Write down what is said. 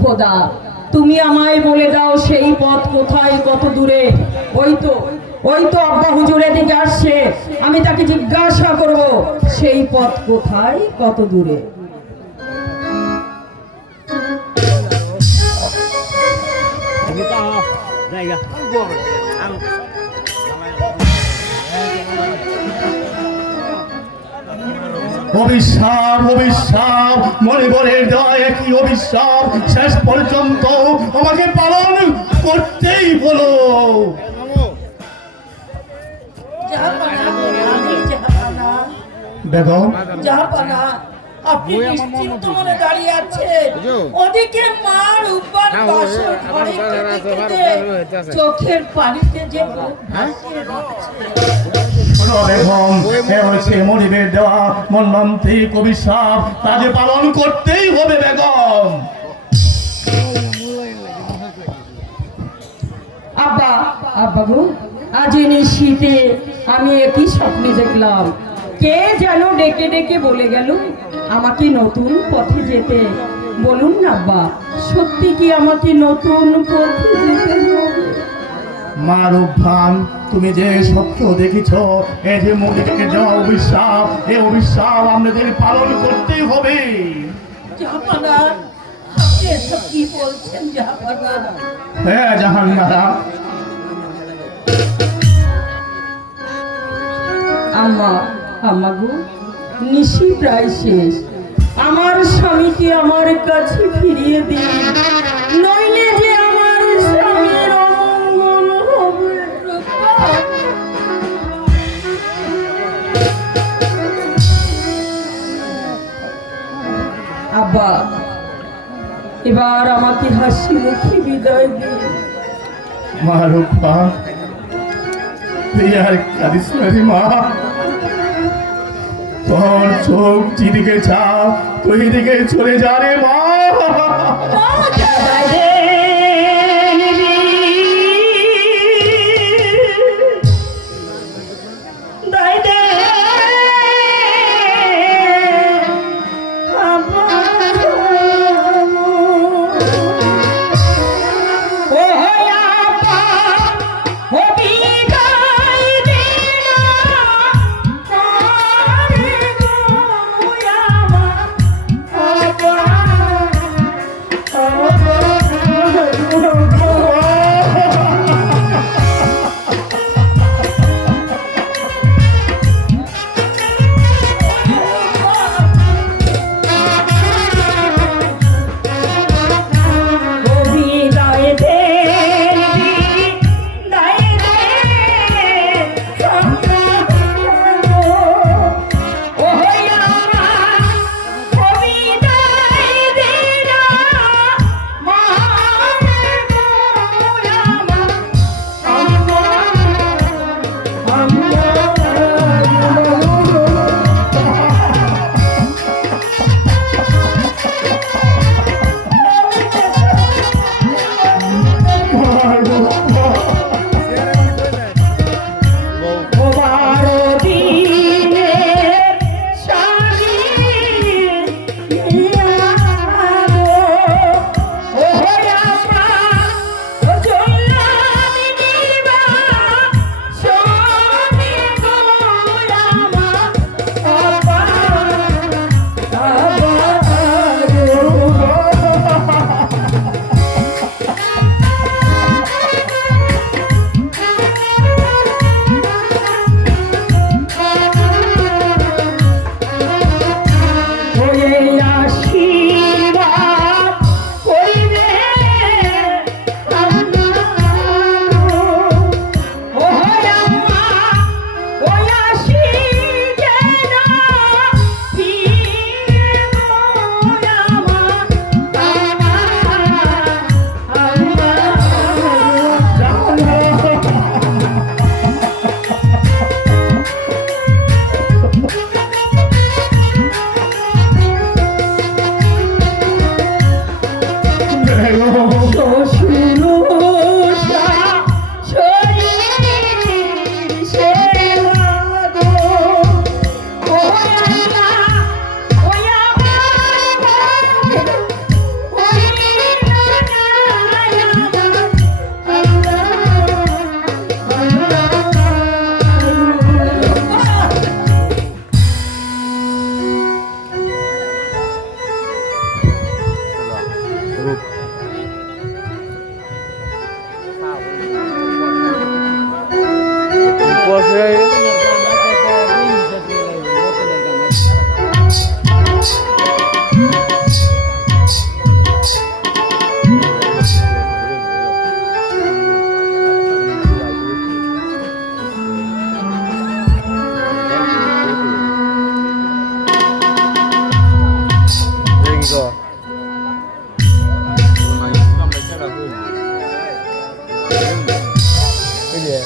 খোদা, তুমি আমায় বলে দাও সেই পথ কোথায়, কত দূরে। ওই তো আব্বা হুজুর এদিকে আসছে, আমি তাকে জিজ্ঞাসা করব সেই পথ কোথায়, কত দূরে। অভিশাপ অভিশাপ মনিবরের দেওয়া একই অভিশাপ শেষ পর্যন্ত আমাকে পালন করতেই হলো। বেগম, আপনি নিশ্চিন্ত মনে দাঁড়িয়ে আছেন, ওদিকে মার উপর বাসর ঘরে চোখের পানিতে যে ভাসিয়ে দিচ্ছে। বেগম, এ হচ্ছে মনিবের দেওয়া মর্মান্তিক অভিশাপ, তা যে পালন করতেই হবে বেগম। আব্বা গো, আজ শীতে আমি একই স্বপ্নে দেখলাম, কে যেন ডেকে ডেকে বলে গেল আমাকে নতুন পথে যেতে। বলুন না আব্বা, সত্যি কি আমাকে নতুন পথে যেতে হবে? মা রূপধান, তুমি যে স্বপ্ন দেখিছ, এই যে মনিবের দেওয়া অভিশাপ, এই অভিশাপ আমাদের পালন করতেই হবে। জাহাপানা, আপনি এসব কি বলছেন জাহাপানা? হ্যাঁ জাহানারা। আম্মা গো, নিশি প্রায় শেষ, আমার স্বামীকে আমার কাছে ফিরিয়ে দিন, নইলে যে আমার স্বামীর অমঙ্গল হবে। আব্বা, এবার আমাকে হাসি মুখে বিদায় দিন। মা রূপা, তুই আর কাঁদিস না রে মা, তোর চোখ যেদিকে চাও তুই দিকে চলে যা রে মা। দিয়ে